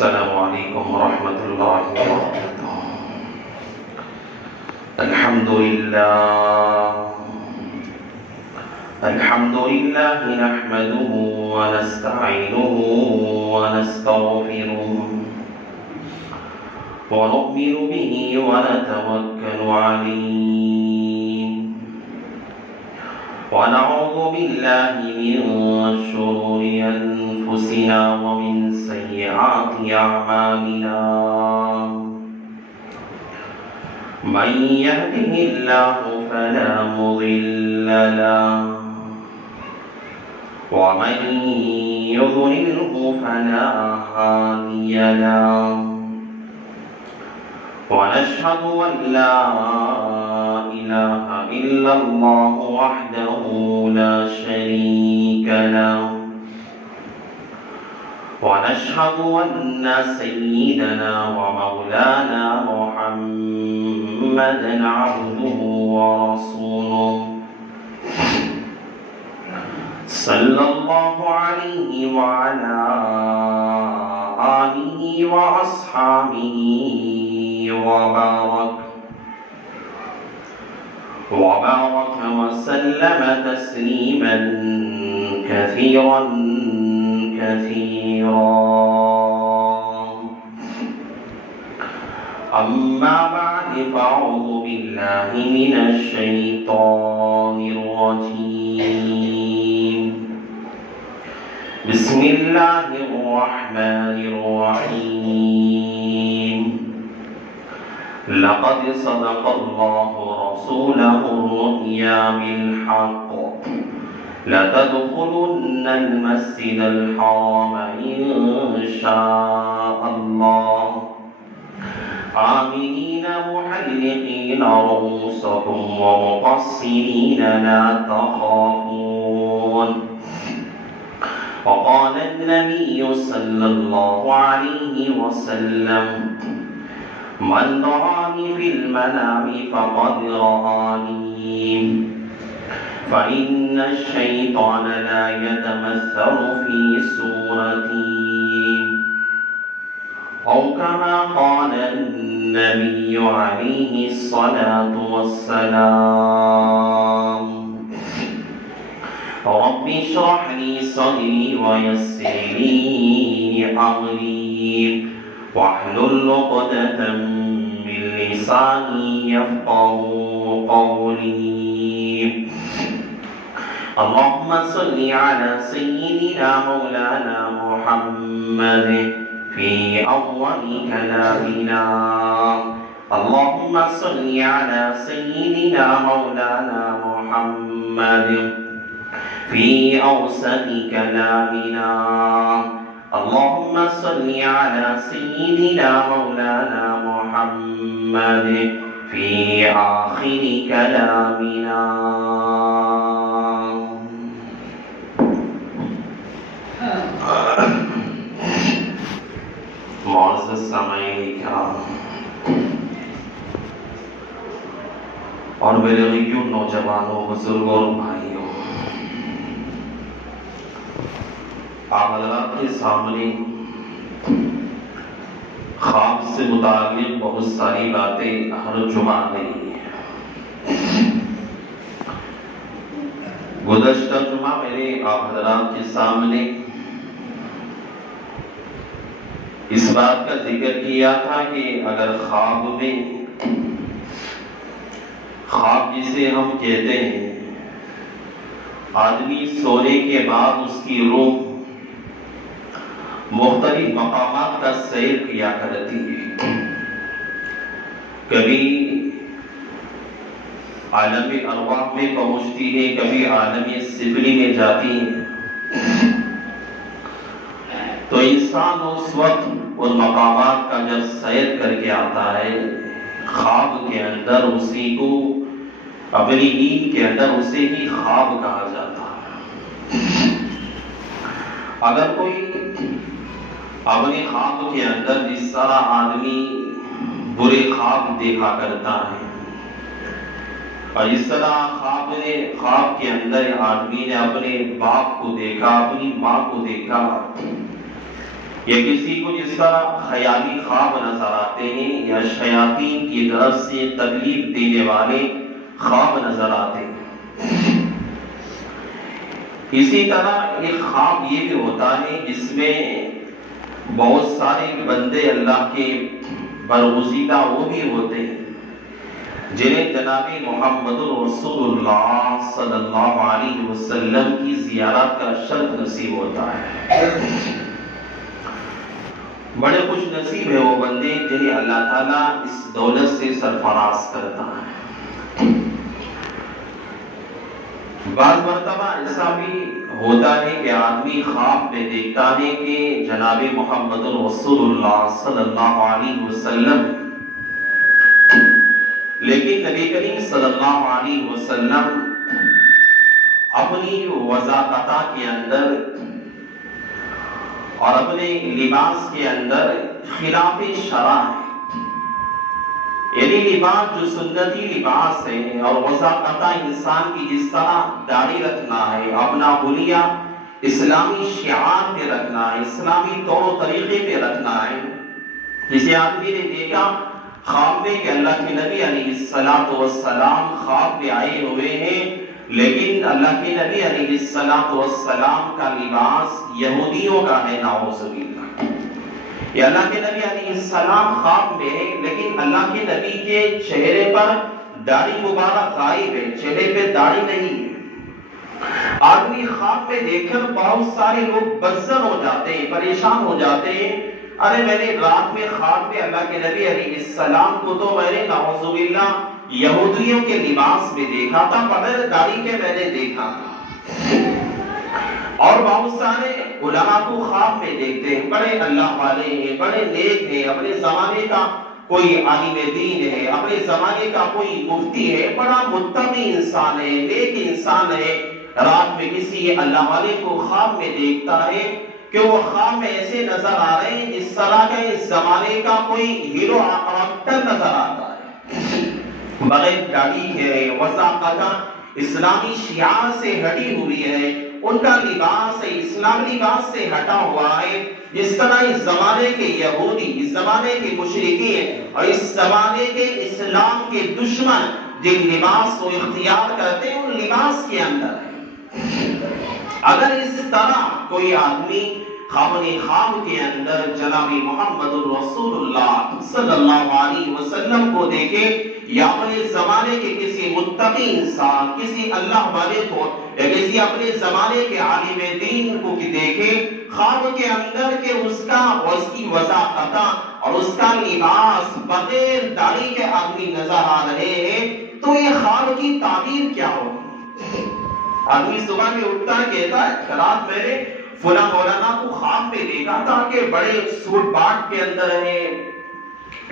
السلام عليكم ورحمة الله وبركاته. الحمد لله نحمده ونستعينه ونستغفره ونؤمن به ونتوكل عليه ونعوذ بالله من شرور أنفسنا ومن سيئات أعمالنا. من يهده الله فلا مضل له ومن يضلله فلا هادي له. ونشهد أن لا إله إلا الله وحده لا شريك له. ونشهد أن سيدنا ومولانا محمدا عبده ورسوله صلى الله عليه وعلى آله وأصحابه وبارك وسلم تسليما كثيرا أما بعد فأعوذ بالله من الشيطان الرجيم. بسم الله الرحمن الرحيم. لقد صدق الله رسوله الرؤيا بالحق لتدخلن المسجد الحرام إن شاء الله آمنين محلقين رؤوسكم ومقصرين لا تخافون. وقال النبي صلى الله عليه وسلم من رآني في المنام فقد رآني. فإن الشيطان لا يتمثل في صورتي أو كما قال النبي عليه الصلاة والسلام. رب اشرح لي صدري ويسر لي أمري واحلل عقدة من لساني يفقهوا قولي. اللهم صل على سيدنا مولانا محمد في أول كلامنا. اللهم صل على سيدنا مولانا محمد في أوسط كلامنا. اللهم صل على سيدنا مولانا محمد في آخر كلامنا. معزز سامعین کرام اور میرے غیور نوجوانوں، بزرگوں اور بھائیوں، آپ حضرات کے سامنے خواب سے متعلق بہت ساری باتیں ہر جمعہ نہیں ہیں. گزشتہ جمعہ میں نے آپ حضرات کے سامنے اس بات کا ذکر کیا تھا کہ اگر خواب میں، خواب جسے ہم کہتے ہیں، آدمی سونے کے بعد اس کی روح مختلف مقامات کا سیر کیا کرتی ہے. کبھی عالم ارواح میں پہنچتی ہے، کبھی عالم سفلی میں جاتی ہے. تو انسان اس وقت ان مقامات کا جب سیر کر کے آتا ہے، خواب کے اندر اسی کو، اپنی نیند کے اندر اسے ہی خواب کہا جاتا ہے. اگر کوئی اپنے خواب کے اندر جس طرح آدمی برے خواب دیکھا کرتا ہے، اور اس طرح خواب کے اندر آدمی نے اپنے باپ کو دیکھا، اپنی ماں کو دیکھا، یا کسی کو جس طرح خیالی خواب نظر آتے ہیں یا شیاطین کی طرف سے تکلیف دینے والے خواب نظر آتے ہیں، اسی طرح ایک خواب یہ بھی ہوتا ہے جس میں بہت سارے بندے اللہ کے برگزیدہ وہ بھی ہوتے ہیں جنہیں جناب محمد رسول اللہ صلی اللہ علیہ وسلم کی زیارت کا شرف نصیب ہوتا ہے۔ بڑے خوش نصیب ہے وہ بندے جنہیں اللہ تعالیٰ اس دولت سے سرفراز کرتا ہے۔ بعض مرتبہ ایسا بھی ہوتا ہے کہ آدمی خواب میں دیکھتا ہے کہ جناب محمد رسول اللہ صلی اللہ علیہ وسلم، لیکن نبی کریم صلی اللہ علیہ وسلم اپنی وضاحت کے اندر اور اپنے لباس کے اندر خلاف شرع ہے، یعنی لباس جو سنتی لباس ہے اور وضاحت انسان کی جس طرح داڑھی رکھنا ہے، اپنا حلیہ اسلامی شعار پہ رکھنا ہے، اسلامی طور و طریقے پہ رکھنا ہے۔ جسے آدمی نے دیکھا خواب میں کہ اللہ کے نبی علیہ السلام خواب میں آئے ہوئے ہیں، لیکن اللہ کے نبی علیہ السلام کا لباس یہودیوں کا ہے، نعوذ باللہ۔ یہ اللہ کے نبی علیہ السلام خواب میں ہے، لیکن اللہ کے نبی کے چہرے پر داڑھی مبارک غائب ہے، چہرے پہ داڑھی نہیں ہے۔ آدمی خواب میں دیکھ کر بہت سارے لوگ بزر ہو جاتے ہیں، پریشان ہو جاتے ہیں، ارے میں نے رات میں خواب میں اللہ کے نبی علیہ السلام کو تو میں نے نعوذ باللہ یہودیوں کے لباس میں دیکھا تھا، بغیر داڑھی کے میں نے دیکھا تھا۔ اور بہت سارے علماء کو خواب میں دیکھتے ہیں، بڑے اللہ والے ہیں، بڑے نیک ہیں، اپنے زمانے کا کوئی عالم دین ہے، اپنے زمانے کا کوئی مفتی ہے، بڑا متقی انسان ہے، نیک انسان ہے، رات میں کسی اللہ والے کو خواب میں دیکھتا ہے کہ وہ خواب میں ایسے نظر آ رہے ہیں جس طرح کا اس زمانے کا کوئی ہیرو ایکٹر نظر آتا ہے، بغیر داڑھی ہے، وضاحت اسلامی شعار سے ہٹی ہوئی ہے، ان کا لباس اسلامی لباس سے ہٹا ہوا ہے، جس طرح اس زمانے کے یہودی، اس زمانے کے مشرکین اور اس زمانے کے اسلام کے دشمن جن لباس کو اختیار کرتے ہیں ان لباس کے اندر ہے۔ اگر اس طرح کوئی آدمی خواب کے اندر جناب محمد رسول اللہ صلی اللہ علیہ وسلم کو دیکھے یا اپنے زمانے کے کسی متقی انسان، کسی اللہ والے کو یا کسی اپنے زمانے کے عالم دین کو دیکھے خواب کے اندر کہ اس کی وضاحت اور اس کا لباس بغیر داڑھی کے آدمی نظر آ رہے ہیں، تو یہ خواب کی تعبیر کیا ہوگی؟ آدمی صبح میں اٹھتا ہے، کہتا ہے رات میں نے فلاں مولانا کو خواب میں دیکھا تھا کہ بڑے سوٹ باٹ کے اندر ہیں،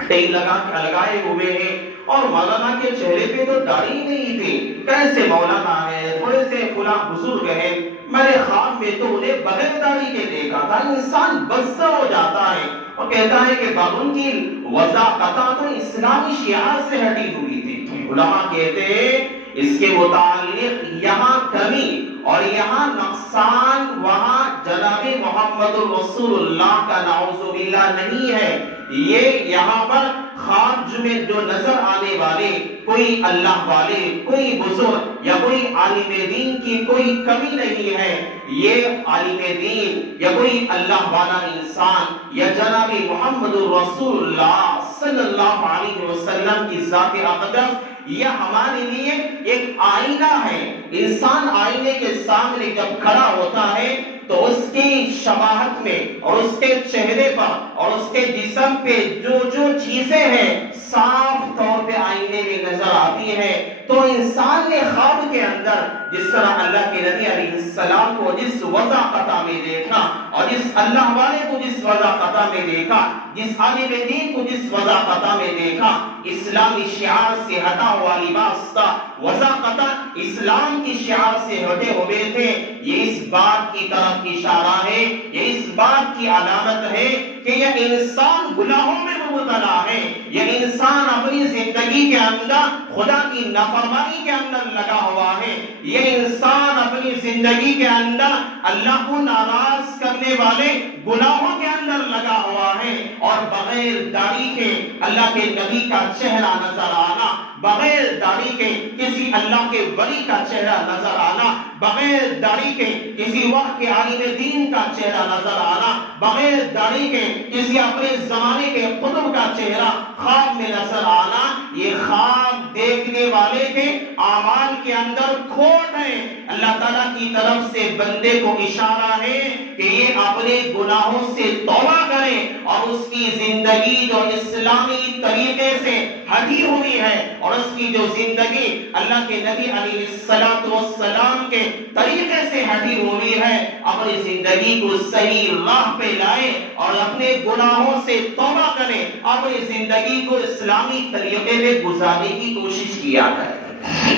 ٹئی لگائے ہوئے ہیں، اور مولانا کے چہرے پہ تو داڑھی نہیں تھی، کیسے مولانا ہے، تھوڑے سے فلاں بزرگ ہیں، میں نے خواب میں تو انہیں بغیر داڑھی کے دیکھا تھا۔ انسان بزر ہو جاتا ہے اور کہتا ہے کہ ان کی وضاحت تو اسلامی شعار سے ہٹی ہوئی تھی۔ علماء کہتے ہیں اس کے متعلق یہاں کمی اور یہاں نقصان وہاں جناب محمد رسول اللہ کا نعوذ باللہ نہیں ہے، یہ یہاں پر خواب میں جو نظر آنے والے کوئی اللہ والے، کوئی بزرگ یا کوئی عالم دین کی کوئی کمی نہیں ہے، یہ عالم دین یا کوئی اللہ والا انسان یا جناب محمد رسول اللہ صلی اللہ علیہ وسلم کی ذات اقدس یہ ہمارے لیے ایک آئینہ ہے۔ انسان آئینے کے سامنے جب کھڑا ہوتا ہے تو اس کی شباہت میں اور اس کے چہرے پر اور اس کے جسم پہ جو چیزیں ہیں صاف طور پہ آئینے میں نظر آتی ہیں۔ تو انسان نے خواب کے اندر جس طرح اللہ کے نبی علیہ السلام کو جس وضاحت میں دیکھا اور جس اللہ والے کو جس وضاحت میں دیکھا، جس عالم دین کو جس وضاحت میں دیکھا، اسلامی شعار سے ہٹا ہوا لباس تھا، وضاحت اسلام کی شعار سے ہٹے ہوئے تھے، یہ اس بات کی طرف اشارہ ہے، یہ اس بات کی علامت ہے کہ یہ انسان گناہوں میں مبتلا ہے، یہ انسان اپنی زندگی کے اندر خدا کی نافرمانی کے اندر لگا ہوا ہے، یہ انسان اپنی زندگی کے اندر اللہ کو ناراض کرنے والے گناہوں کے اندر لگا ہوا ہے، اور بغیر داڑھی کے اللہ کے نبی کا چہرہ نظر آنا، بغیر داڑھی کے کسی اللہ کے ولی کا چہرہ نظر آنا، بغیر داڑھی کے کسی وقت کے عالم دین کا چہرہ نظر آنا، بغیر داڑھی کے کسی اپنے زمانے کے قطب کا چہرہ خواب میں نظر آنا، یہ خواب دیکھنے والے کے اعمال کے اندر کھوٹ ہے۔ اللہ تعالیٰ کی طرف سے بندے کو اشارہ ہے کہ یہ اپنے گناہوں سے توبہ کرے اور اس کی زندگی جو اسلامی طریقے سے ہٹی ہوئی ہے، اور اس کی جو زندگی اللہ کے نبی علیہ السلام کے طریقے سے ہٹی ہوئی ہے، اپنی زندگی کو صحیح راہ پہ لائے اور اپنے گناہوں سے توبہ کرے، اپنی زندگی کو اسلامی طریقے میں گزارنے کی کوشش کیا کرے۔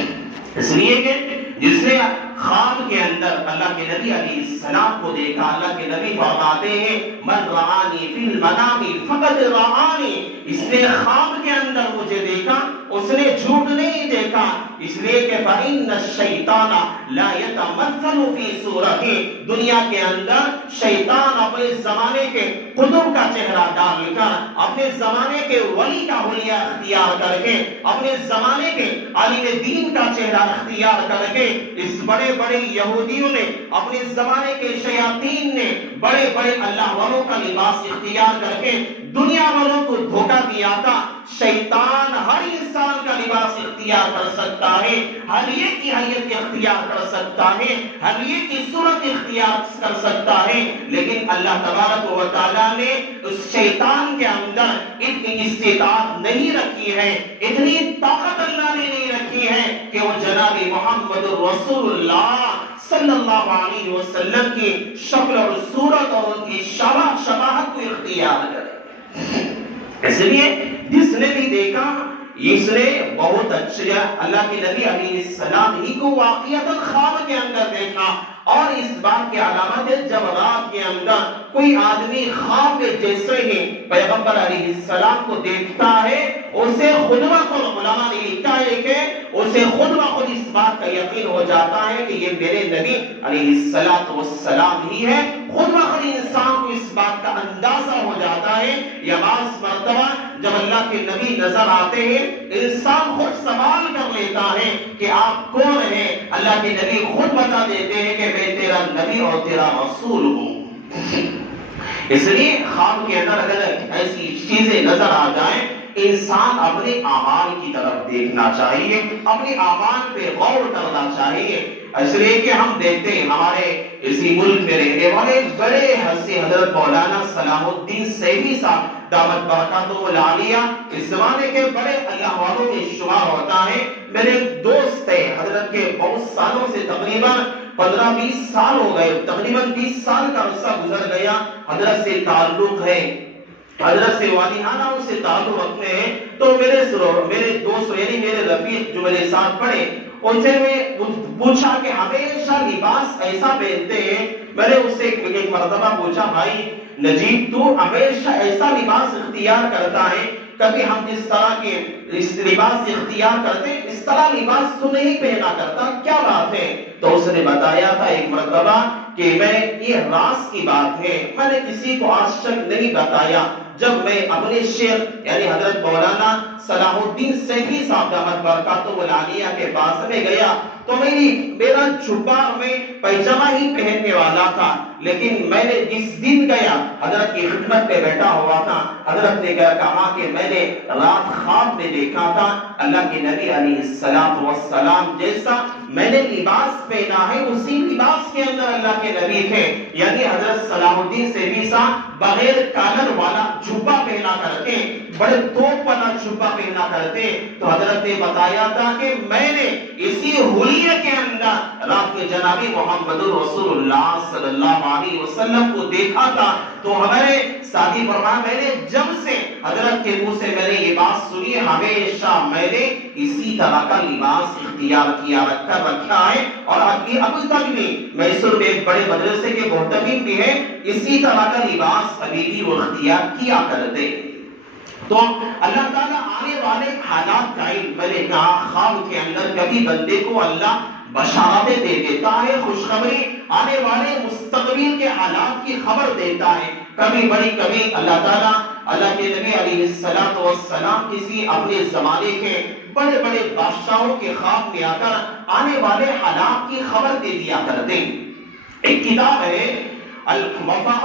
اس لیے کہ جس نے خواب کے اندر اللہ کے نبی علیہ السلام کو دیکھا، اللہ کے نبی فرماتے ہیں من رآنی فی المنام فقد رآنی، اس نے خواب کے اندر مجھے دیکھا، اس نے جھوٹ نہیں دیکھا، اس لیے کہ فإن الشیطان لا يتمثل فی صورتہ، دنیا کے اندر شیطان اپنے زمانے کے قطب کا چہرہ ڈال کر، اپنے زمانے کے ولی کا حلیہ اختیار کر کے، اپنے زمانے کے عالم دین کا چہرہ اختیار کر کے، اس بڑے بڑے یہودیوں نے، اپنے زمانے کے شیاطین نے بڑے بڑے اللہ والوں کا لباس اختیار کر کے دنیا والوں کو دھوکہ دیا تھا۔ شیطان ہر انسان کا لباس اختیار کر سکتا ہے، ہر ایک کی حیت اختیار کر سکتا ہے، ہر ایک کی صورت اختیار کر سکتا ہے، لیکن اللہ تبارک و تعالیٰ نے اس شیطان کے اندر اتنی استطاعت نہیں رکھی ہے، اتنی طاقت اللہ نے نہیں رکھی ہے کہ وہ جناب محمد رسول اللہ صلی اللہ علیہ وسلم کی شکل اور صورت اور ان کی شباہت کو اختیار کرے۔ اس لیے جس نے بھی دیکھا، اس نے بہت اچھا اللہ کے نبی علیہ السلام ہی کو واقعتاً خواب کے اندر دیکھا، اور اس بات کی علامت ہے جب رات کے اندر کوئی آدمی خواب میں جیسے ہی پیغمبر علیہ السلام کو دیکھتا ہے، اسے خود بخود علماء نے لکھا ہے کہ اسے خود بخود اس بات کا یقین ہو جاتا ہے کہ یہ میرے نبی علیہ السلام ہی ہے، خود بخود انسان کو اس بات کا اندازہ ہو جاتا ہے۔ یا بعض مرتبہ جب اللہ کے نبی نظر آتے ہیں، انسان خود سوال کر لیتا ہے کہ آپ کون ہیں؟ اللہ کے نبی خود بتا دیتے ہیں کہ میں تیرا نبی اور تیرا رسول ہوں۔ اس لیے خواب کے اندر اگر ایسی چیزیں نظر آ جائیں، انسان اپنے اعمال کی طرف دیکھنا چاہیے، اپنے اعمال پہ غور کرنا چاہیے۔ اس لیے کہ ہم دیکھتے ہیں ہمارے اسی ملک میں رہنے والے بڑے ہستی حضرت مولانا صلاح الدین سیفی صاحب دعوت برکاتہ العالیہ اس زمانے کے بڑے اللہ والوں میں شمار ہوتا ہے۔ میرے دوست تھے حضرت کے بہت سالوں سے، تقریباً 15-20 سال ہو گئے، تقریباً 20 سال کا عرصہ گزر گیا، حضرت سے تعلق ہے، حضرت سے والہانہ ان سے تعلق رکھتے ہیں۔ تو میرے دوست یعنی میرے رفیق جو میرے ساتھ پڑھے، ان سے میں پوچھا کہ ہمیشہ لباس ایسا پہنتے ہیں۔ میں نے اس سے ایک مرتبہ پوچھا بھائی نجیب تو ہمیشہ ایسا لباس اختیار کرتا ہے، کبھی ہم جس طرح کے لباس اختیار کرتے اس طرح لباس تو نہیں پہنا کرتا، کیا بات ہے؟ تو اس نے بتایا تھا ایک مرتبہ کہ یہ راز کی بات ہے، میں نے کسی کو آج تک نہیں بتایا۔ جب میں اپنے شیخ یعنی حضرت مولانا صلاح الدین سیفی صاحب دعوت برکاتہ العالیہ کے پاس میں گیا تو میرا جھبا میں پیجامہ ہی پہننے والا تھا، لیکن میں نے جس دن گیا حضرت کی خدمت پہ بیٹھا ہوا تھا، حضرت نے کہا کہ میں نے رات خواب میں دیکھا تھا اللہ کے نبی علیہ السلام جیسا میں نے لباس پہنا ہے اسی لباس کے اندر اللہ کے نبی تھے۔ یعنی حضرت صلاح الدین سیفی صاحب بغیر کالر والا جھبا پہنا کرتے، بڑے توپ والا جھبا پہنا کرتے۔ تو حضرت نے بتایا تھا کہ میں نے اسی حلیے کے اندر رات کے جنابی محمد رسول اللہ صلی اللہ علیہ وسلم کو دیکھا تھا۔ تو ہمارے ساتھی فرمایا میں نے جب سے حضرت کے منہ سے میں نے یہ بات سنی، ہمیشہ میں نے اسی طرح کا لباس اختیار کیا رکھا ہے، اور اب تک بھی میسور میں ایک بڑے مدرسے کے محتمم بھی ہیں، اسی طرح کا لباس ابھی بھی وہ اختیار کیا کرتے۔ تو اللہ تعالیٰ آنے والے حالات کا علم، میں نے کہا خواب کے اندر کبھی بندے کو اللہ بشارتیں دے دیتا ہے، خوشخبری آنے والے مستقبل کے حالات کی خبر دیتا ہے، کبھی بڑی کبھی اللہ تعالیٰ اللہ کے نبی علیہ السلام کسی اپنے زمانے کے بڑے بڑے بادشاہوں کے خواب میں آ کر آنے والے حالات کی خبر دے دیا کرتے. ایک کتاب ہے الوفاء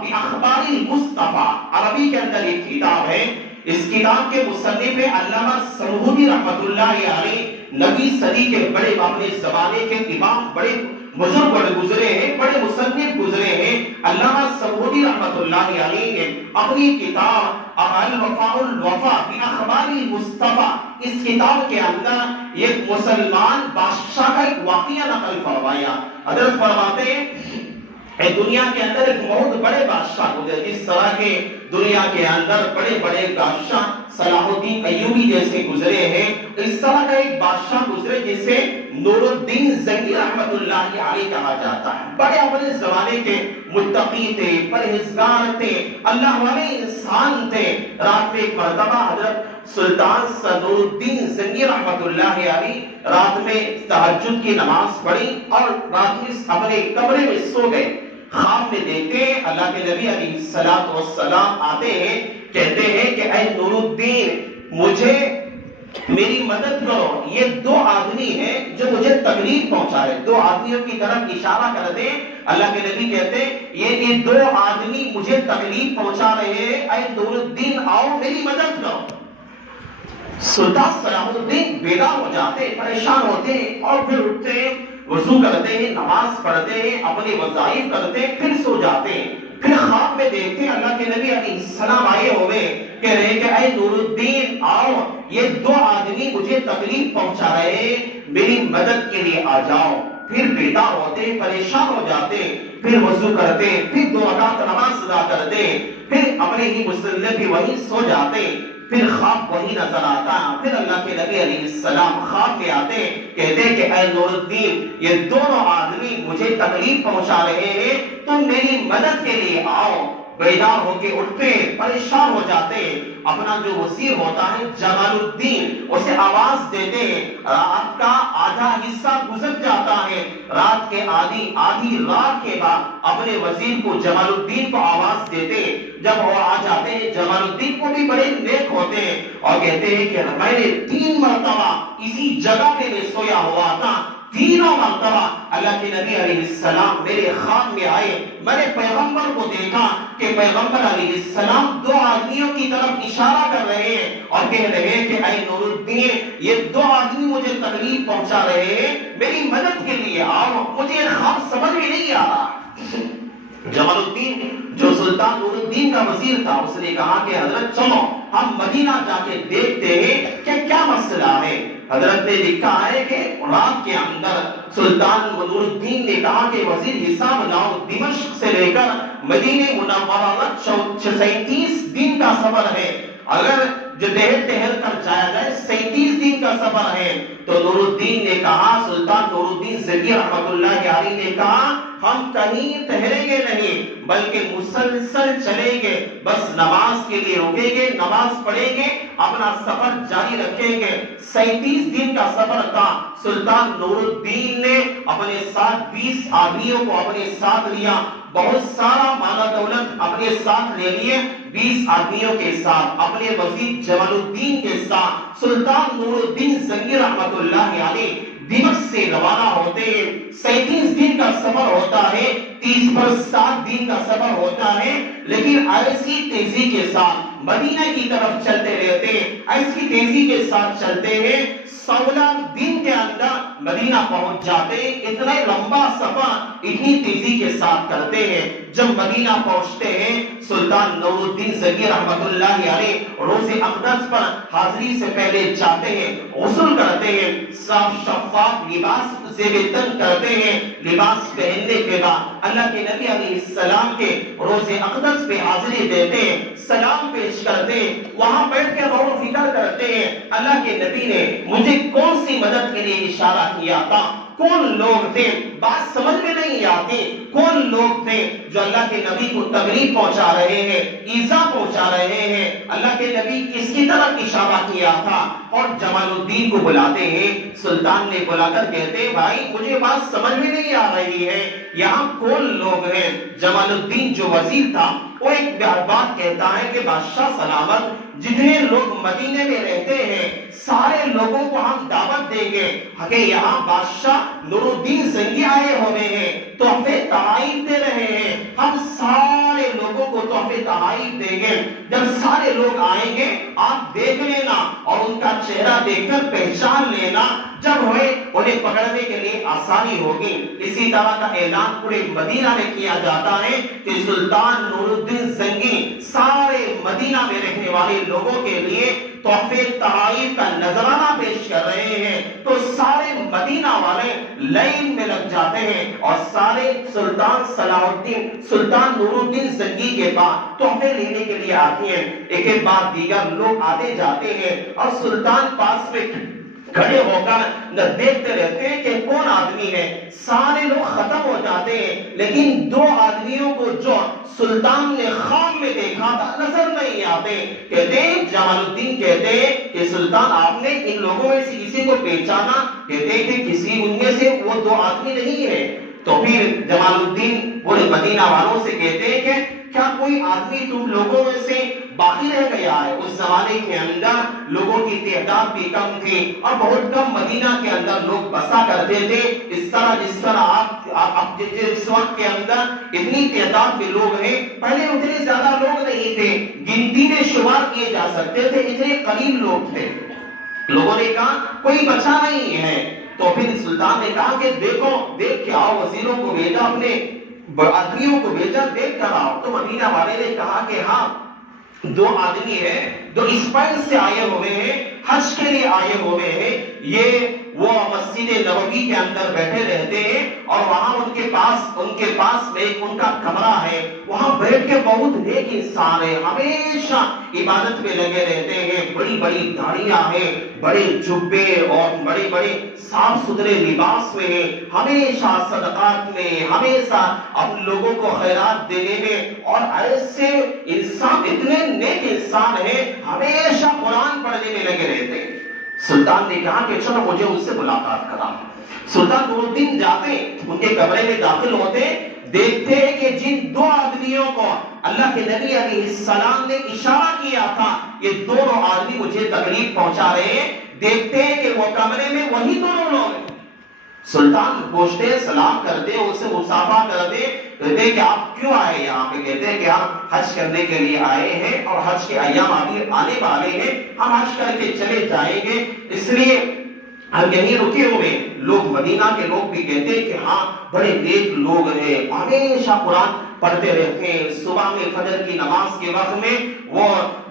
باخبار المصطفیٰ، عربی کے اندر ایک کتاب ہے. اس کتاب کے مصنف علامہ سمہودی رحمۃ اللہ علیہ، نبی صدی کے بڑے اپنے زمانے کے امام، بڑے بزرگ گزرے ہیں، بڑے مصنف گزرے ہیں. علامہ سمہودی رحمۃ اللہ علیہ نے اپنی کتاب الوفاء باخبار المصطفیٰ، اس کتاب کے اندر ایک مسلمان بادشاہ کا ایک واقعہ نقل فرمایا. حضرت فرماتے ہیں دنیا کے اندر ایک بہت بڑے بادشاہ گزرے، جس طرح کے دنیا کے اندر بڑے بڑے بادشاہ صلاح الدین ایوبی جیسے گزرے ہیں، اس طرح کا ایک بادشاہ گزرے جسے نور الدین زنگی رحمت اللہ علیہ کہا جاتا ہے. بڑے اپنے زمانے کے متقی تھے، پرہیزگار تھے، اللہ والے انسان تھے. رات میں ایک مرتبہ حضرت سلطان نور الدین زنگی رحمت اللہ علیہ رات میں تہجد کی نماز پڑھی اور رات میں اپنے کمرے میں سو گئے. خواب میں دیکھتے ہیں اللہ کے نبی علیہ السلام آتے ہیں، کہتے ہیں کہ اے نور الدین مجھے میری مدد کرو، یہ دو آدمی ہیں جو مجھے تکلیف پہنچا رہے. دو آدمیوں کی طرف اشارہ کر دیں. اللہ کے نبی کہتے ہیں یہ دو آدمی مجھے تکلیف پہنچا رہے ہیں، اے نور الدین آؤ میری مدد کرو. سلطان صلاح الدین بیدار ہو جاتے، پریشان ہوتے اور پھر اٹھتے ہیں، وضو کرتے ہیں، نماز پڑھتے ہیں، اپنے وظائف کرتے ہیں، پھر سو جاتے ہیں. پھر خواب میں دیکھتے ہیں اللہ کے نبی علیہ السلام آئے ہوئے، کہہ رہے کہ اے نور الدین آؤ، یہ دو آدمی مجھے تکلیف پہنچا رہے ہیں، میری مدد کے لیے آ جاؤ. پھر بیدار ہوتے، پریشان ہو جاتے، پھر وضو کرتے، پھر 2 رکعت نماز ادا کرتے، پھر اپنے ہی مصلی پہ وہیں سو جاتے. پھر خواب وہی نظر آتا. پھر اللہ کے نبی علیہ السلام خواب میں آتے، کہتے کہ اے نور الدین یہ دونوں آدمی مجھے تکلیف پہنچا رہے ہیں، تم میری مدد کے لیے آؤ. بیدار ہو کے اٹھتے، پریشان ہو جاتے. اپنا جو وزیر ہوتا ہے جمال الدین، اسے آواز دیتے. رات کا آدھا حصہ گزر جاتا ہے، رات کے آدھی رات کے بعد اپنے وزیر کو جمال الدین کو آواز دیتے. جب وہ آ جاتے ہیں، جمال الدین کو بھی بڑے نیک ہوتے ہیں اور کہتے ہیں کہ میں نے 3 مرتبہ اسی جگہ پہ میں سویا ہوا تھا، تینوں مرتبہ اللہ کے نبی علیہ السلام میرے خواب میں آئے. میں نے پیغمبر کو دیکھا کہ پیغمبر علیہ السلام 2 آدمیوں کی طرف اشارہ کر رہے ہیں اور کہہ رہے ہیں کہ اے نور الدین یہ 2 آدمی مجھے تکلیف پہنچا رہے ہیں، میری مدد کے لیے آؤ. مجھے خواب سمجھ میں نہیں آ رہا. جمال الدین جو سلطان نور الدین کا وزیر تھا، اس نے کہا کہ حضرت چلو ہم مدینہ جا کے دیکھتے ہیں کہ کیا مسئلہ ہے. حضرت نے لکھا ہے کہ رات کے اندر سلطان نور الدین نے کہا کہ وزیر حساب لاؤ، دمشق سے لے کر مدینہ منورہ 37 دن کا سفر ہے. اگر جو ٹہل کر جایا جائے 37 دن کا سفر ہے. تو نور الدین نے کہا، سلطان نور الدین زنگی رحمت اللہ علیہ نے کہا ہم کہیں ٹھہریں گے نہیں بلکہ مسلسل چلیں گے، بس نماز کے لیے رکیں گے، نماز پڑھیں گے، اپنا سفر جاری رکھیں گے. 37 دن کا سفر تھا. سلطان نور الدین نے اپنے ساتھ 20 آدمیوں کو اپنے ساتھ لیا، بہت سارا مال دولت اپنے ساتھ لے لیے. 20 آدمیوں کے ساتھ اپنے وزیر جمال الدین کے ساتھ سلطان نور الدین زنگی رحمت اللہ علیہ دمشق سے روانہ ہوتے ہیں. 37 دن کا سفر ہوتا ہے، 30 پر 7 دن کا سفر ہوتا ہے، لیکن ایسی تیزی کے ساتھ مدینہ کی طرف چلتے رہتے ہیں، ایسی تیزی کے ساتھ چلتے ہیں. 16 دن کے اندر مدینہ پہنچ جاتے ہیں. اتنا لمبا سفر اتنی تیزی کے ساتھ کرتے ہیں. جب مدینہ پہنچتے ہیں، سلطان نور الدین زنگی رحمت اللہ علیہ روز اقدس پر حاضری سے پہلے جاتے ہیں، غسل کرتے ہیں، صاف شفاف لباس سے تن کرتے ہیں. لباس پہننے کے بعد اللہ کے نبی علیہ السلام کے روز اقدس پہ حاضری دیتے ہیں، سلام پیش کرتے ہیں، وہاں بیٹھ کے غور و فکر کرتے ہیں اللہ کے نبی نے مجھے کون سی مدد کے لیے اشارہ کیا تھا، کون لوگ تھے، بات سمجھ میں نہیں آتی. کون لوگ تھے جو اللہ کے نبی کو تکلیف پہنچا رہے ہیں، ایذا پہنچا رہے ہیں، اللہ کے نبی کس کی طرف اشارہ کیا تھا. اور جمال الدین کو بلاتے ہیں. سلطان نے بلا کر کہتے ہیں بھائی مجھے بات سمجھ میں نہیں آ رہی ہے، یہاں کون لوگ ہیں. جمال الدین جو وزیر تھا وہ ایک بات کہتا ہے کہ بادشاہ سلامت، جتنے لوگ مدینے میں رہتے ہیں سارے لوگوں کو ہم دعوت دیں گے کہ یہاں بادشاہ نور الدین زنگی آئے ہوئے ہیں، تحفے تحائف دے رہے ہیں، ہم سارے لوگوں کو تحفے تحائف دیں گے۔ جب سارے لوگ آئیں گے آپ دیکھ لینا اور ان کا چہرہ دیکھ کر پہچان لینا، جب ہوئے انہیں پکڑنے کے لیے آسانی ہوگی۔ اسی طرح کا اعلان پورے مدینہ میں کیا جاتا ہے کہ سلطان نور الدین زنگی سارے مدینہ میں رہنے والے لوگوں کے لیے تحفے تحائف کا نذرانہ پیش کر رہے ہیں، تو سارے مدینہ والے لائن میں لگ جاتے ہیں اور سارے سلطان صلاح الدین، سلطان نور الدین زنگی کے پاس تحفے لینے کے لیے آتے ہیں۔ ایک ایک بعد دیگر لوگ آتے جاتے ہیں اور سلطان پاس میں کھڑے ہو کر دیکھتے رہتے ہیں کہ کون آدمی ہے، سارے لوگ ختم ہو جاتے ہیں، لیکن دو آدمیوں کو جو سلطان نے خواب میں دیکھا تھا نظر نہیں آتے۔ کہتے ہیں جمال الدین کہتے ہیں کہ سلطان آپ نے ان لوگوں میں سے کسی کو پہچانا؟ کہتے ہیں کہ کسی ان میں سے وہ دو آدمی نہیں ہے۔ تو پھر جمال الدین پورے مدینہ والوں سے کہتے ہیں کہ کیا کوئی آدمی تم لوگوں میں سے باقی رہ گیا ہے؟ اس زمانے کے اندر لوگوں کی تعداد بھی کم تھی اور بہت کم مدینہ کے اندر لوگ بسا کرتے تھے۔ اس طرح جس طرح آپ اس وقت کے اندر اتنی تعداد میں لوگ ہیں، پہلے اتنے زیادہ لوگ نہیں تھے، گنتی میں شمار کیے جا سکتے تھے، اتنے قلیل لوگ تھے۔ لوگوں نے کہا کوئی بچا نہیں ہے۔ تو پھر سلطان نے کہا کہ دیکھو دیکھ کے آؤ، وزیروں کو بھیجا، اپنے آدمیوں کو بھیجا، دیکھ کر آؤ۔ تو مدینہ والے نے کہا کہ ہاں دو آدمی ہیں جو اسپین سے آئے ہوئے ہیں، حج کے لیے آئے ہوئے ہیں، یہ وہ مسجد نبوی کے اندر بیٹھے رہتے ہیں اور وہاں ان کے پاس میں ان کا کمرہ ہے، وہاں بیٹھ کے بہت نیک انسان ہے، ہمیشہ عبادت میں لگے رہتے ہیں، بڑی بڑی داڑیاں ہیں، بڑے جبے اور بڑے بڑے صاف ستھرے لباس میں ہیں، ہمیشہ صدقات میں، ہمیشہ اب لوگوں کو خیرات دینے میں، اور ایسے انسان اتنے نیک انسان ہیں، ہمیشہ قرآن پڑھنے میں لگے رہتے ہیں۔ سلطان نے کہا کہ چلو مجھے ان سے ملاقات کرا۔ سلطان نور الدین جاتے، ان کے کمرے میں داخل ہوتے، دیکھتے کہ جن دو آدمیوں کو اللہ کے نبی علیہ السلام نے اشارہ کیا تھا یہ دونوں آدمی مجھے تکلیف پہنچا رہے ہیں، دیکھتے ہیں کہ وہ کمرے میں وہی دونوں لوگ ہیں۔ سلطان پوچھتے، سلام کرتے، ان سے مصافحہ کرتے، کہتے کہ آپ کیوں آئے یہاں پہ؟ کہتے ہیں کہ ہم حج کرنے کے لیے آئے ہیں اور حج کے ایام ابھی آنے والے ہیں، ہم حج کر کے چلے جائیں گے، اس لیے ہم یہیں رکے ہوئے۔ لوگ مدینہ کے لوگ بھی کہتے ہیں کہ ہاں بڑے نیک لوگ ہیں، ہمیشہ قرآن پڑھتے رہتے ہیں، صبح میں فجر کی نماز کے وقت میں وہ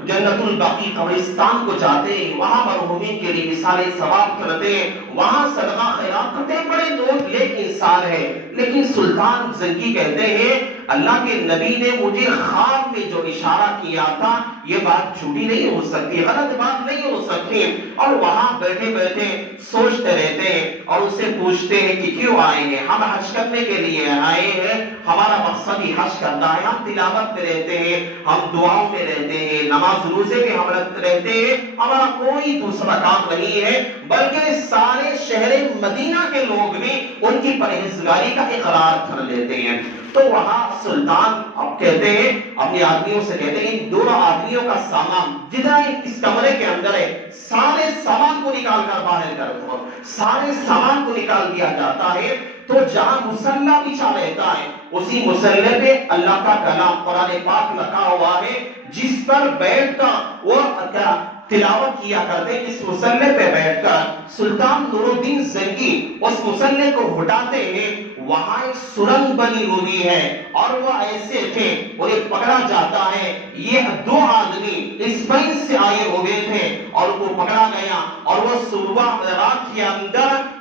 جنت الباقی قبرستان کو جاتے ہیں، وہاں مرحومین کے لیے مثال ثواب کرتے ہیں، وہاں صدقہ خیرات کرتے ہیں، بڑے نیک انسان ہیں۔ لیکن سلطان زنگی کہتے ہیں اللہ کے نبی نے مجھے خواب میں جو اشارہ کیا تھا یہ بات جھوٹی نہیں ہو سکتی، غلط بات نہیں ہو سکتی، اور وہاں بیٹھے بیٹھے سوچتے رہتے ہیں اور اس سے پوچھتے ہیں کہ کیوں آئے ہیں؟ ہم حج کرنے کے لیے آئے ہیں، ہمارا مقصد ہی حج کرنا ہے، ہم تلاوت میں رہتے ہیں، ہم دعاؤں میں رہتے ہیں، نماز روزے میں ہم رہتے ہیں، ہمارا کوئی دوسرا کام نہیں ہے، بلکہ سارے شہر مدینہ کے لوگ بھی ان کی پرہیزگاری کا اقرار کر لیتے ہیں۔ تو وہاں سلطان اب کہتے ہیں اپنے آدمیوں سے، کہتے ہیں ان دونوں آدمیوں کا سامان جتنا اس کمرے کے اندر ہے سارے سامان کو نکال کر باہر کر دو۔ سارے سامان کو نکال دیا جاتا ہے، تو جہاں مصلی بچھا رہتا ہے اسی مصلی پہ اللہ کا کلام قرآن پاک لکھا ہوا ہے، جس پر بیٹھ کر وہ تلاوت کیا کرتے، اس مصلی پہ بیٹھ کر سلطان نور الدین زنگی اس مصلی کو ہٹاتے ہیں، وہاں ایک سرنگ بنی ہوئی ہے اور وہ ایسے تھے، انہیں پکڑا جاتا ہے۔ یہ دو آدمی اسپین سے آئے ہوئے تھے اور ان کو پکڑا گیا اور وہ صبح رات کے اندر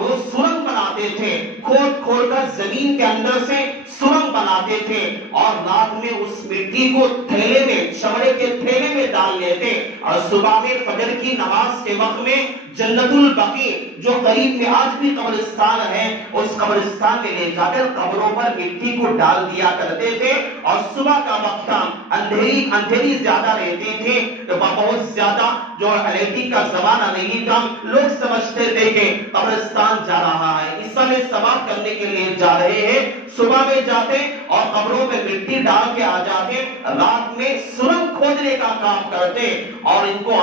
وہ سرنگ بناتے تھے، کھود کھود کر زمین کے اندر سے سرنگ بناتے تھے اور رات میں اس مٹی کو تھیلے میں، چمڑے کے تھیلے میں ڈال رہے تھے اور صبح میں فجر کی نماز کے وقت میں جنت البقیع جو قریب میں آج بھی قبرستان ہے اس قبرستان میں لے جا کر قبروں پر مٹی کو ڈال دیا کرتے تھے اور صبح کا وقت اندھیری زیادہ رہتی تھی، بہت زیادہ جو لائٹنگ کا زمانہ نہیں تھا، لوگ سمجھتے تھے کہ قبرستان جا رہا ہے، اس سمے ثواب کرنے کے لیے جا رہے ہیں، صبح میں جاتے اور قبروں میں مٹی ڈال کے آ جاتے، رات میں سرنگ کھودنے کا کام کرتے اور ان کو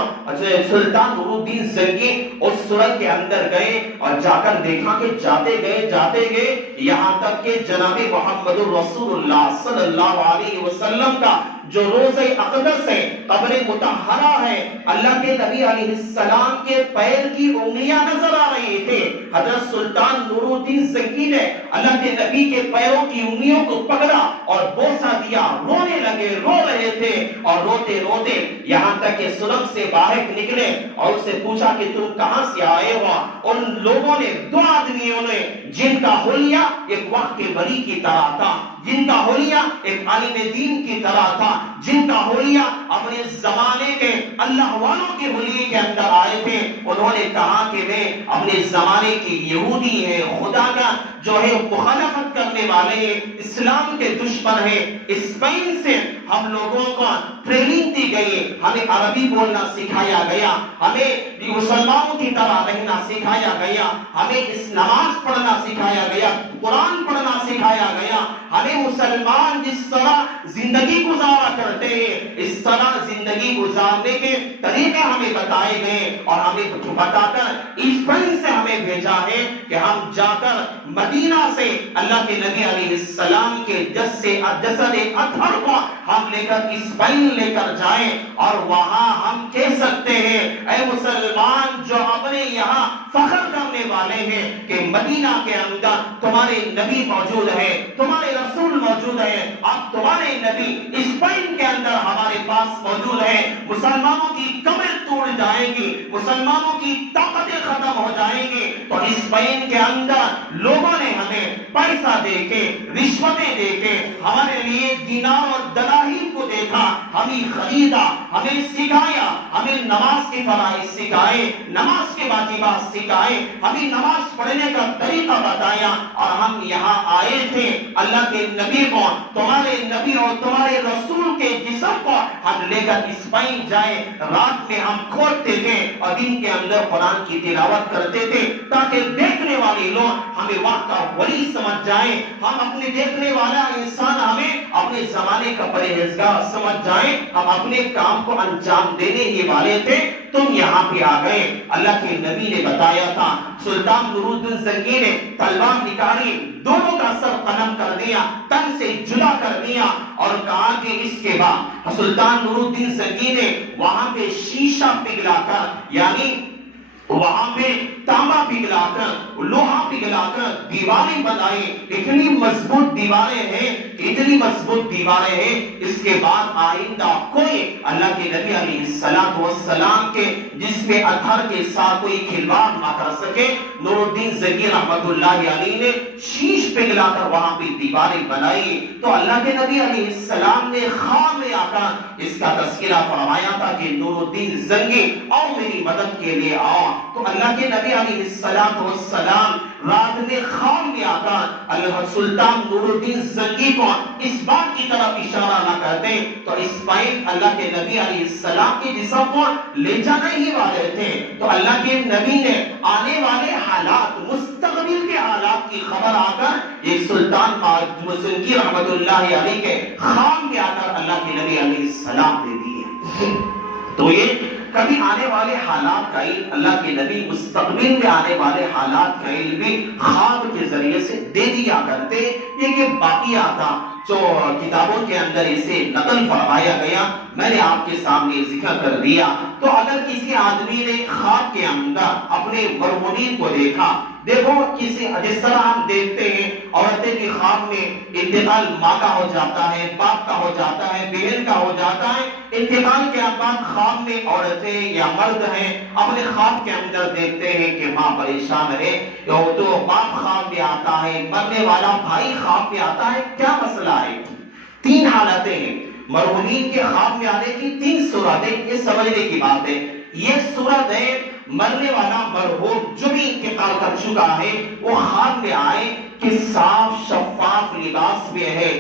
سلطان نور الدین زنگی اس سرنگ کے اندر گئے اور جا کر دیکھا کہ جاتے گئے یہاں تک کہ جناب محمد رسول اللہ صلی اللہ علیہ وسلم کا جو روضہ اقدس ہے، قبر مطہرہ ہے، اللہ کے نبی علیہ السلام کے پیر کی انگلیاں نظر آ رہی تھے۔ حضرت سلطان نور الدین زنگی نے اللہ کے نبی کے پیروں کی انگلیوں کو پکڑا اور بوسہ دیا، رونے لگے، رو رہے تھے اور روتے روتے یہاں تک کہ سرنگ سے باہر نکلے اور اس سے پوچھا کہ تم کہاں سے آئے ہو؟ ان لوگوں نے، دو آدمیوں نے، جن کا حلیہ ایک وقت کے ولی کی طرح تھا، جن کا حلیہ ایک عالم دین کی طرح تھا، جن کا حلیہ اپنے زمانے کے اللہ والوں کے حلیے کے اندر آئے تھے، انہوں نے کہا کہ میں اپنے زمانے کی یہودی ہے، خدا کا جو ہے مخالفت کرنے والے ہیں، اسلام کے دشمن ہیں، اسپین سے ہم لوگوں کو ٹریننگ دی گئی، ہمیں عربی بولنا سکھایا گیا، ہمیں مسلمانوں کی طرح رہنا سکھایا گیا، ہمیں اس نماز پڑھنا سکھایا گیا، قرآن پڑھنا سکھایا گیا، ہمیں مسلمان جس طرح زندگی گزارا کرتے ہیں اس طرح زندگی گزارنے کے طریقے ہمیں بتائے گئے اور ہمیں بتا کر اسپین سے ہمیں بھیجا ہے کہ ہم جا کر مدینہ سے اللہ کے نبی علیہ السلام کے جسد اطہر کو ہم لے کر اسپین لے کر جائیں اور وہاں ہم کہہ سکتے ہیں اے مسلمان جو اپنے یہاں فخر کرنے والے ہیں کہ مدینہ کے اندر تمہارے نبی موجود ہے، تمہارے رسول موجود ہے، اب تمہارے نبی اسپین کے اندر ہمارے پاس موجود ہے، مسلمانوں کی کمر توڑ جائے گی، مسلمانوں کی طاقتیں ختم ہو جائیں گی، تو اسپین کے اندر لوگوں نے ہمیں پیسہ دے کے، رشوتیں دے کے ہمارے لیے دینار اور دراہیم کو دیکھا، ہمیں خریدا، ہمیں سکھایا، ہمیں نماز کے فرائض سکھائے، نماز کے واجبات سکھائے، ہمیں نماز پڑھنے کا طریقہ بتایا اور ہم یہاں آئے تھے اللہ کے نبی کو، تمہارے نبی اور تمہارے رسول کے جسم کو ہم لے کر اسپین جائے، رات میں ہم کھولتے تھے اور دن کے اندر قرآن کی تلاوت کرتے تھے تاکہ دیکھنے والے لوگ ہمیں وقت کا ولی سمجھ جائیں، ہم اپنے دیکھنے والا انسان ہمیں اپنے زمانے کا پرہیزگار سمجھ جائیں، ہم اپنے کام کو انجام دینے ہی والے تھے، تم یہاں پہ آ گئے۔ اللہ کے نبی نے بتایا تھا، سلطان نور الدین زنگی نے تلوار نکالی، دونوں کا سر قلم کر دیا، تن سے جدا کر دیا اور کہا کہ اس کے بعد سلطان نور الدین زنگی نے وہاں پہ شیشہ پگھلا کر، یعنی وہاں پہ تانبا پگھلا کر، لوہا پگھلا کر دیواریں بنائی، اتنی مضبوط دیواریں ہیں، اتنی مضبوط دیواریں ہیں، اس کے بعد آئندہ کوئی اللہ کے نبی علیہ السلام کے جسم اطہر کے ساتھ کوئی کھلواڑ نہ کر سکے۔ نور الدین زنگی رحمت اللہ علیہ نے شیش پگھلا کر وہاں پہ دیواریں بنائی، تو اللہ کے نبی علیہ السلام نے خواب میں آ کر اس کا تذکرہ فرمایا تھا کہ نور الدین زنگی اور میری مدد کے لیے آؤ، تو اللہ کے نبی علیہ السلام رات میں خواب میں آ کر اللہ سلطان نور الدین زنگی کو اس بات کی طرف اشارہ نہ کرتے تو اسپین اللہ کے نبی علیہ السلام کے جسم کو لے جانے ہی والے تھے، تو اللہ کے نبی نے آنے والے حالات، مستقبل کے حالات کی خبر آ کر ایک سلطان زنگی رحمت اللہ علیہ کے خواب میں آ کر اللہ کے نبی علیہ السلام دے دیے۔ تو یہ کبھی آنے والے حالات کا علم اللہ کے نبی مستقبل میں آنے والے حالات کا علم بھی خواب کے ذریعے سے دے دیا کرتے، یہ باقیہ تھا جو کتابوں کے اندر اسے نقل فرمایا گیا، میں نے آپ کے سامنے ذکر کر دیا۔ تو اگر کسی آدمی نے خواب کے اندر اپنے مرحومین کو دیکھا، دیکھو جس طرح ہم دیکھتے ہیں عورتیں کی خواب میں انتقال ماں کا ہو جاتا ہے، باپ کا ہو جاتا ہے، بہن کا ہو جاتا ہے، انتقال کے بعد خواب میں عورتیں یا مرد ہیں اپنے خواب کے اندر دیکھتے ہیں کہ ماں پریشان ہے، تو باپ خواب میں آتا ہے، مرنے والا بھائی خواب میں آتا ہے، کیا مسئلہ ہے؟ تین حالتیں ہیں، مرحومین کے خواب میں آنے کی تین صورت صورت ہے، یہ سمجھنے کی بات ہے، یہ صورت ہے مرنے والا مرحوم جو بھی انتقال کر چکا ہے وہ خواب میں آئے کہ صاف شفاف لباس میں ہے،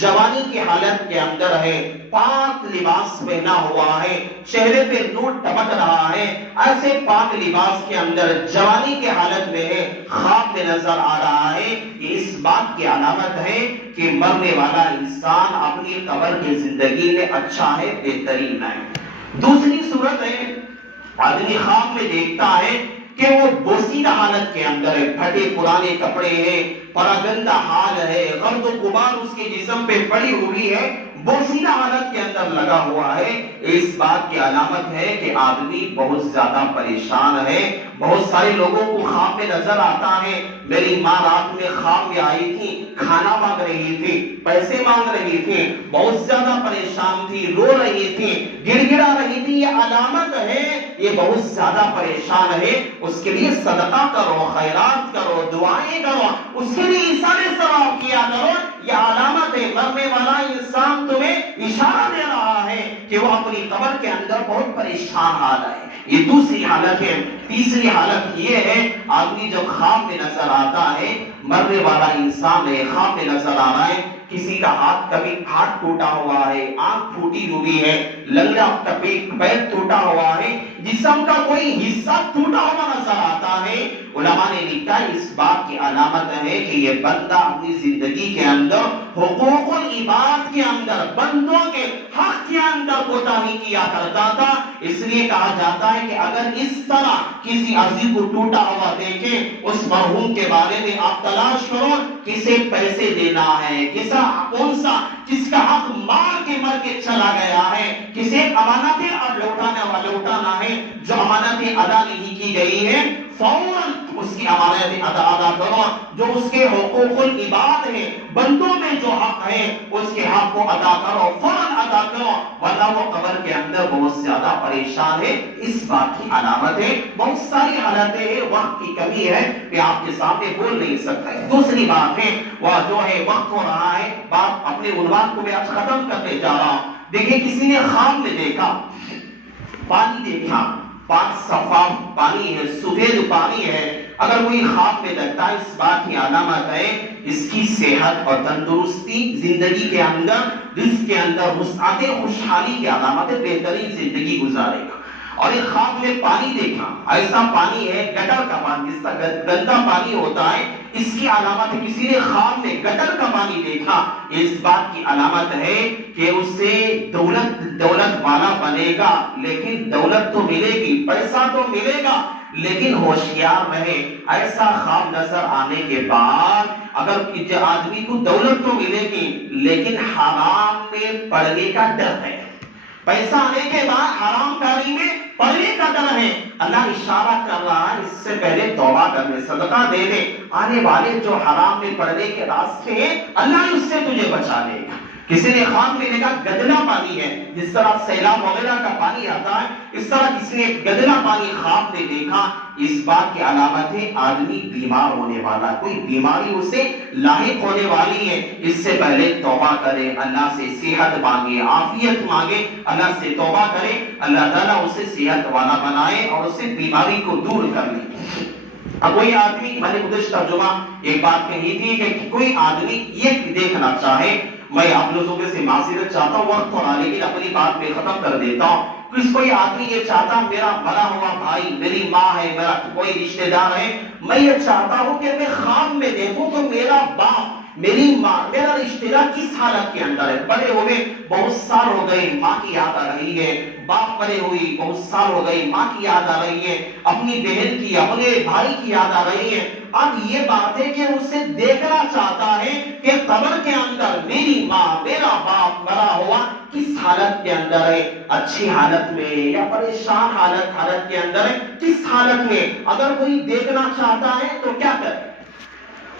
جوانی کی حالت کے اندر ہے، پاک لباس پہنا ہوا ہے، چہرے پہ نور ٹپک رہا ہے، ایسے پاک لباس کے اندر جوانی کی حالت میں ہے، خواب میں نظر آ رہا ہے، یہ اس بات کی علامت ہے کہ مرنے والا انسان اپنی قبر کی زندگی میں اچھا ہے، بہترین ہے۔ دوسری صورت ہے آدمی خواب میں دیکھتا ہے کہ وہ بوسیدہ حالت کے اندر ہے، پھٹے پرانے کپڑے ہیں، پراگندہ حال ہے، غرد و غبار اس کے جسم پہ پڑی ہوئی ہے، بوسیدہ حالت کے اندر لگا ہوا ہے، اس بات کی علامت ہے کہ آدمی بہت زیادہ پریشان ہے۔ بہت سارے لوگوں کو خواب میں نظر آتا ہے، میری ماں رات میں خواب میں آئی تھی، کھانا مانگ رہی تھی، پیسے مانگ رہی تھی، بہت زیادہ پریشان تھی، رو رہی تھی، گڑ گڑا رہی تھی، یہ علامت ہے یہ بہت زیادہ پریشان ہے، اس کے لیے صدقہ کرو، خیرات کرو، دعائیں کرو، اس کے لیے ایثار ثواب کیا کرو، یہ علامت ہے مرنے والا انسان تمہیں اشارہ دے رہا ہے کہ وہ اپنی قبر کے اندر بہت پریشان حال ہے۔ یہ دوسری حالت ہے۔ تیسری حالت یہ ہے آدمی جب خواب میں نظر آتا ہے، مرنے والا انسان ہے، خواب میں نظر آ رہا ہے کسی کا کبھی ہاتھ ٹوٹا ہوا ہے، آنکھ پھوٹی ہوئی ہے، لنگڑا پیر ٹوٹا ہوا ہے، جسم کا کوئی حصہ ٹوٹا ہوا نظر آتا ہے، علماء نے لکھا اس بات کی علامت ہے کہ یہ بندہ اپنی زندگی کے اندر حقوق العباد کے اندر، بندوں کے حق کے اندر کوتاہی کیا کرتا تھا۔ اس لیے کہا جاتا ہے کہ اگر اس طرح کسی عزیز کو ٹوٹا ہوا دیکھیں، اس مرحوم کے بارے میں آپ تلاش کرو، کسے پیسے دینا ہے، کون سا جس کا حق مار کے مر کے چلا گیا ہے، کسے امانتیں اب لوٹانا ہے، جو امانتیں ادا نہیں کی گئی ہیں فوراً اس کی امانتیں ادا کرو، جو اس کے حقوق العباد ہیں، بندوں میں جو حق ہے اس کے حق کو ادا کرو، فوراً ادا کرو، ورنہ وہ قبر کے اندر بہت زیادہ پریشان ہے۔ اس بات کی علامت ہے۔ بہت ساری حالتیں ہیں، وقت کی کمی ہے کہ آپ کے سامنے بول نہیں سکتے۔ دوسری بات ہے وہ جو ہے وقت ہو رہا ہے، بات اپنے عنوان کو میں آج ختم کرنے جا رہا ہوں۔ دیکھیں کسی نے خواب میں دیکھا، پانی دیکھا، پاک صفا پانی ہے، سفید پانی ہے، اگر کوئی خواب میں دیکھتا ہے اس بات کی علامت ہے اس کی صحت اور تندرستی، زندگی کے اندر رزق کے اندر وسعت خوشحالی کی علامت ہے، بہترین زندگی گزارے گا۔ اور ایک خواب میں پانی دیکھا، ایسا پانی ہے گٹر کا پانی، جس کا گندا پانی ہوتا ہے، اس کی علامت ہے کسی نے خواب میں گٹر کا پانی دیکھا، اس بات کی علامت ہے کہ اس سے دولت والا بنے گا، لیکن دولت تو ملے گی، پیسہ تو ملے گا، لیکن ہوشیار رہے۔ ایسا خواب نظر آنے کے بعد اگر آدمی کو دولت تو ملے گی لیکن حرام میں پڑنے کا ڈر ہے، پیسہ آنے کے بعد حرام کاری میں پڑنے کا ڈر ہے، اللہ اشارہ کر رہا ہے اس سے پہلے توبہ کر لے، صدقہ دے دے، آنے والے جو حرام میں پڑنے کے راستے ہیں اللہ اس سے تجھے بچا لے گا۔ کسی نے خواب میں دیکھا گدلا پانی ہے، جس طرح سیلاب وغیرہ کا پانی آتا ہے، اس طرح کسی نے گدلا پانی خواب میں دیکھا، اس بات کی علامت ہے آدمی بیمار ہونے والا، کوئی بیماری اسے لاحق ہونے والی ہے، اس سے پہلے توبہ کرے، اللہ سے صحت مانگے، عافیت مانگے، اللہ سے توبہ کرے، اللہ تعالیٰ اسے صحت والا بنائے اور اسے بیماری کو دور کر لے۔ اب کوئی آدمی، میں نے گزشتہ جمعہ ایک بات کہی تھی کہ کوئی آدمی یہ دیکھنا چاہے، میں آپ لوگوں سے معذرت چاہتا ہوں، وقت تھوڑا لیکن اپنی بات میں ختم کر دیتا ہوں۔ کوئی آدمی یہ چاہتا میرا مرا ہوا بھائی، میری ماں ہے، میرا کوئی رشتہ دار ہے، میں یہ چاہتا ہوں کہ میں خواب میں دیکھوں تو میرا باپ، میری ماں، میرا رشتہ دار کس حالت کے اندر ہے، بڑے ہوئے بہت سال ہو گئے، ماں کی یاد آ رہی ہے، باپ بڑے ہوئی بہت سال ہو گئے، ماں کی یاد آ رہی ہے، اپنی بہن کی، اپنے بھائی کی یاد آ رہی ہے۔ اب یہ بات ہے کہ اسے دیکھنا چاہتا ہے کہ قبر کے اندر میری ماں، میرا باپ مرا ہوا کس حالت کے اندر ہے، اچھی حالت میں یا پریشان حالت کے اندر ہے، کس حالت میں، اگر کوئی دیکھنا چاہتا ہے تو کیا کرے۔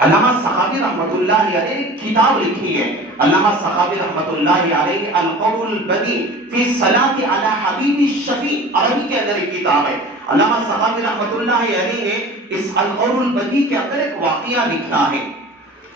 علامہ سخاوی رحمت اللہ علیہ نے کتاب لکھی ہے، علامہ سخاوی رحمت اللہ علیہ القول البدیع فی الصلاۃ علی حبیب الشفیع، عربی کے اندر ایک کتاب ہے۔ علامہ سخاوی رحمت اللہ علیہ نے اس القول البدیع کے اندر ایک واقعہ لکھا ہے۔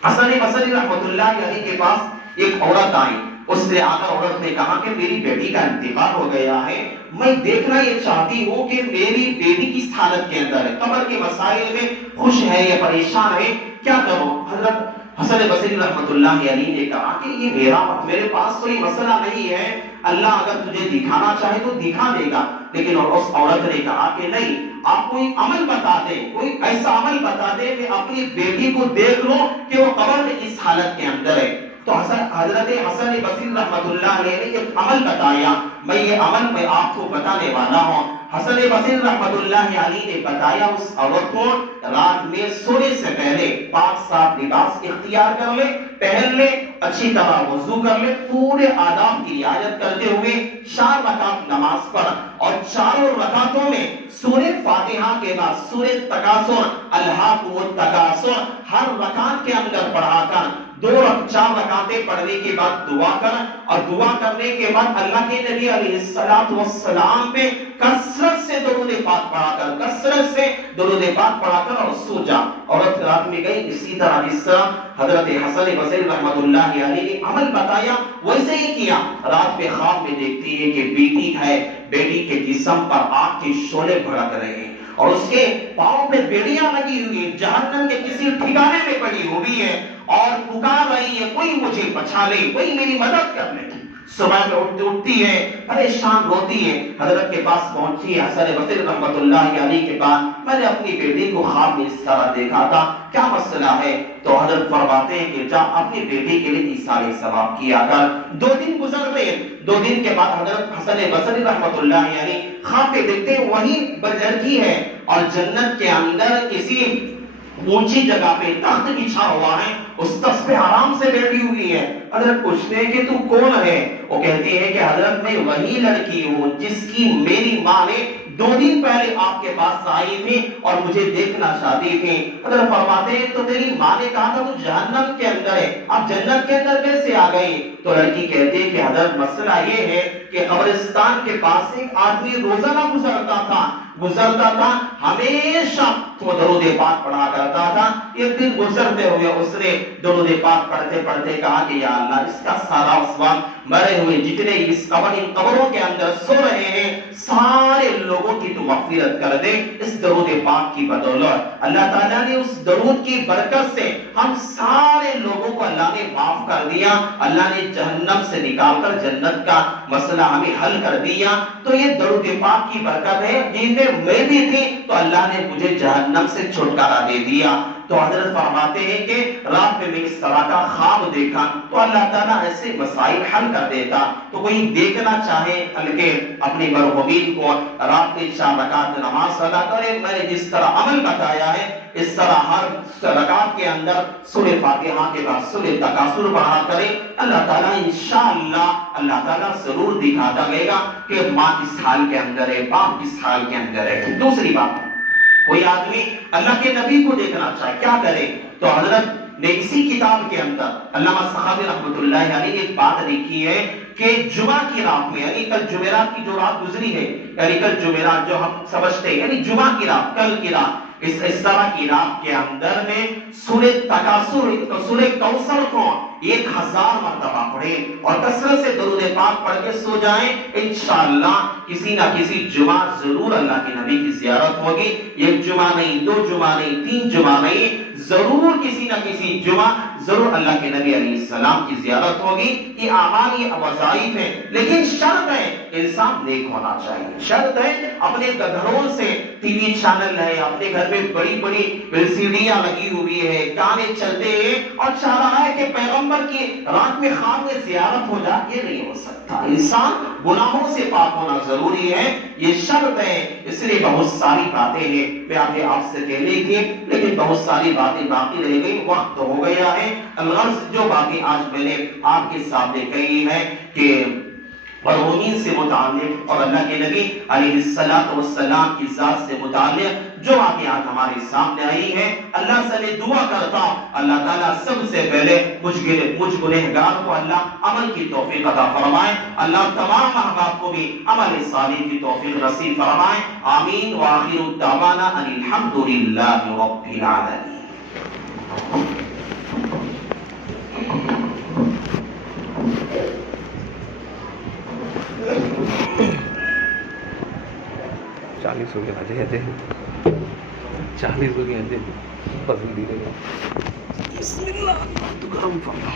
حسن بصری رحمت اللہ علیہ کے پاس ایک عورت آئی، اس سے آگر عورت نے کہا کہ میری بیٹی کا انتقال ہو گیا ہے، میں دیکھنا یہ چاہتی ہوں کہ میری بیٹی کس حالت کے اندر ہے، قبر کے مسائل میں خوش ہے یا پریشان ہے، کیا کروں؟ حضرت حسن بصری رحمۃ اللہ علیہ نے کہا کہ یہ میرے پاس کوئی مسئلہ نہیں ہے، اللہ اگر تجھے دکھانا چاہے تو دکھا دے گا، لیکن اس عورت نے کہا کہ نہیں، آپ کوئی عمل بتا دیں، کوئی ایسا عمل بتا دیں کہ اپنی بیٹی کو دیکھ لو کہ وہ قبر میں کس حالت کے اندر ہے۔ تو حضرت حسن بصری رحمۃ اللہ علیہ نے ایک عمل بتایا، میں یہ عمل میں آپ کو بتانے والا ہوں۔ حسن بصری رحمۃ اللہ علیہ نے بتایا اس عورت کو رات میں سونے سے پہلے پاک صاف لباس اختیار کر لے، پہن لے، اچھی طرح وضو کر لے، پورے آداب کی رعایت کرتے ہوئے 4 رکعت نماز پڑھ، اور چاروں رکعتوں میں سورہ فاتحہ کے بعد سورہ تکاثر، الہاکم التکاثر ہر رکعت کے اندر پڑھا کر 4 رکعتیں پڑھنے کے بعد دعا کر، اور دعا کرنے کے بعد اللہ کے نبی علیہ السلام پہ کثرت سے درود پاک پڑھا کر، کثرت سے درود پاک پڑھا کر اور سو جا۔ عورت رات میں گئی، اسی طرح جس طرح حضرت حسن بصری رحمۃ اللہ علیہ نے عمل بتایا ویسے ہی کیا۔ رات میں خواب میں دیکھتی ہے کہ بیٹی ہے، بیٹی کے جسم پر آگ کے شعلے بھڑک رہے ہیں، اور اس کے پاؤں پہ بیڑیاں لگی ہوئی ہیں، جہنم کے کسی ٹھکانے میں پڑی ہوئی ہے، اور پکار رہی ہے کوئی مجھے بچا لے، کوئی میری مدد کر لے۔ صبح میں اٹھتی ہے، پریشان روتی ہے، حضرت کے پاس پہنچی ہے حسن بصری رحمۃ اللہ علیہ کے بعد، میں نے اپنی بیٹی کو خواب میں اس طرح دیکھا تھا، کیا مسئلہ ہے؟ تو حضرت فرماتے ہیں کہ جا اپنی بیٹی کے لیے ایثار ثواب کیا کر۔ 2 دن گزر گئے، 2 دن کے بعد حضرت حسن بصری رحمۃ اللہ علیہ خواب میں دیکھتے ہیں وہی لڑکی ہے، اور جنت کے اندر کسی اونچی جگہ پہ تخت بچھا ہوا ہے، اس تخت پہ آرام سے بیٹھی ہوئی ہے۔ حضرت پوچھتے ہیں کہ تو کون ہے؟ وہ کہتی ہے کہ حضرت میں وہی لڑکی ہوں جس کی میری ماں نے 2 دن پہلے آپ کے پاس آئی تھی اور مجھے دیکھنا چاہتی تھی۔ حضرت فرماتے ہیں تو تیری ماں نے کہا تھا تو جہنم کے اندر ہے، اب جنت کے اندر کیسے آ گئی؟ تو لڑکی کہتی ہے کہ حضرت مسئلہ یہ ہے کہ قبرستان کے پاس ایک آدمی روزانہ گزرتا تھا، ہمیشہ تو درود پاک پڑھا کرتا تھا۔ ایک دن گزرتے ہوئے اس نے درود پاک پڑھتے پڑھتے کہا کہ یا اللہ اس کا سارا اسوان مرے ہوئے جتنے اس قبروں کے اندر سو رہے ہیں سارے لوگوں کی تو مغفرت کر دے اس درود پاک کی بدولت۔ اللہ تعالیٰ نے اس درود کی برکت سے ہم سارے لوگوں کو اللہ نے معاف کر دیا، اللہ نے جہنم سے نکال کر جنت کا مسئلہ ہمیں حل کر دیا۔ تو یہ درود پاک کی برکت ہے، جن میں میں بھی تھی تو اللہ نے مجھے جہنم سے چھٹکارا دے دیا۔ تو حضرت فرماتے ہیں کہ رات میں میں اس طرح کا خواب دیکھا تو اللہ تعالیٰ ایسے مسائل حل کر دیتا۔ تو کوئی دیکھنا چاہے بلکہ اپنی مرحومین کو رات میں 4 رکعت نماز ادا کرے، میں نے جس طرح عمل بتایا ہے اس طرح ہر رکعت کے اندر سورہ فاتحہ کے بعد سورہ تکاثر پڑھا کرے، اللہ تعالیٰ انشاءاللہ اللہ تعالیٰ ضرور دکھاتا گئے گا کہ ماں کس حال کے اندر ہے، باپ کس حال کے اندر ہے۔ دوسری بات، کوئی آدمی اللہ کے نبی کو دیکھنا چاہے کیا کرے؟ تو حضرت نے اسی کتاب کے اندر علامہ سخاوی رحمۃ اللہ علیہ نے ایک بات لکھی ہے کہ جمعہ کی رات میں یعنی کل جمعرات کی جو رات گزری ہے، یعنی کل جمعرات جو ہم سمجھتے ہیں یعنی جمعہ کی رات، کل کی رات، اس طرح کی رات کے اندر میں سورہ تکاثر سورہ کوثر کو 1000 مرتبہ پڑھیں اور کثرت سے درود پاک پڑھ کے سو جائیں، انشاءاللہ کسی نہ کسی جمعہ ضرور اللہ کے نبی کی زیارت ہوگی۔ 1 جمعہ نہیں، 2 جمعہ نہیں، 3 جمعہ نہیں، ضرور کسی نہ کسی جمعہ ضرور اللہ کے نبی علیہ السلام کی زیارت ہوگی۔ یہ اعمال یہ وظائف ہیں، لیکن شرط ہے انسان نیک ہونا چاہیے۔ شرط ہے اپنے گھروں سے ٹی وی چینل ہے، اپنے گھر میں بڑی بڑی LCDیاں لگی ہوئی ہے، گانے چلتے ہیں اور چاہ رہا ہے کہ پیغمبر کی رات میں خواب میں زیارت ہو جائے، یہ نہیں ہو سکتا۔ انسان گناہوں سے پاک ہونا ضروری ہے، یہ شرط ہے۔ اس لیے بہت ساری باتیں ہیں میں آگے آپ سے کہنے کی، لیکن بہت ساری باتیں باقی رہ گئی، وقت ہو گیا ہے۔ الغرض جو باتیں آج میں نے آپ کے سامنے کہی ہے کہ مرحومین سے متعلق اور اللہ کے نبی علیہ السلام کی ذات سے متعلق جو باتیں آج ہمارے سامنے آئی ہیں، اللہ سے میں دعا کرتا ہوں اللہ تعالیٰ سب سے پہلے مجھ گنہگار کو اللہ عمل کی توفیق عطا فرمائے، اللہ تمام احباب کو بھی عمل صالح کی توفیق نصیب فرمائے، آمین۔ وآخر دعوانا ان الحمد للہ رب العالمین۔ 40 ہو گیا اجے 40 ہو گیا اجے بس دھیرے بسم اللہ تو گرم پانا